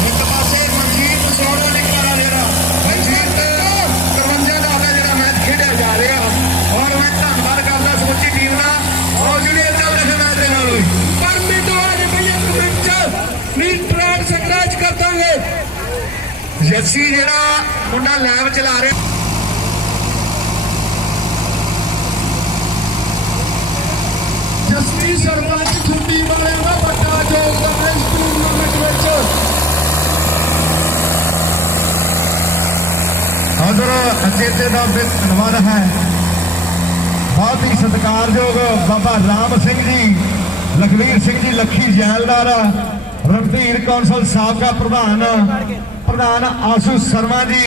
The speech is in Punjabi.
एक पासे मनजीत सोनालिका का जेड़ा मनजीत 53 ਦਾ ਜਿਹੜਾ ਮੈਚ ਖੇਡਿਆ ਜਾ ਰਿਹਾ ਔਰ ਮੈਂ ਧੰਨਵਾਦ ਕਰਦਾ ਸਮੁੱਚੀ ਟੀਮ ਦਾ ਔਰ ਜਿਹੜੇ ਚੱਲ ਰਹੇ ਮੈਚ ਦੇ ਨਾਲ ਹੋਈ ਪਰ ਮਿੰਟਵਾਰ ਰੁਪਏ ਵਿੱਚ ਮੀਟ ਟ੍ਰੈਕ ਸਕ੍ਰੈਚ ਕਰ ਦਾਂਗੇ ਜੱਸੀ ਜਿਹੜਾ ਮੁੰਡਾ ਲੈਬ ਚਲਾ ਰਿਹਾ ਜੱਸੀ ਸਰਪੰਚ ਛੁੱਟੀ ਵਾਲਿਆਂ ਦਾ ਵੱਡਾ ਯੋਗਦਾਨ ਇਸ ਟੂਰਨਾਮੈਂਟ ਵਿੱਚ ਉਧਰ ਅਚੇਤੇ ਦਾ ਵੀ ਧੰਨਵਾਦ ਹੈ ਬਹੁਤ ਹੀ ਸਤਿਕਾਰਯੋਗ ਬਾਬਾ ਰਾਮ ਸਿੰਘ ਜੀ ਲਖਵੀਰ ਸਿੰਘ ਜੀ ਲੱਖੀ ਜੈਲਦਾਰ ਰਣਧੀਰ ਕੌਂਸਲ ਸਾਬਕਾ ਪ੍ਰਧਾਨ ਆਸੂ ਸ਼ਰਮਾ ਜੀ।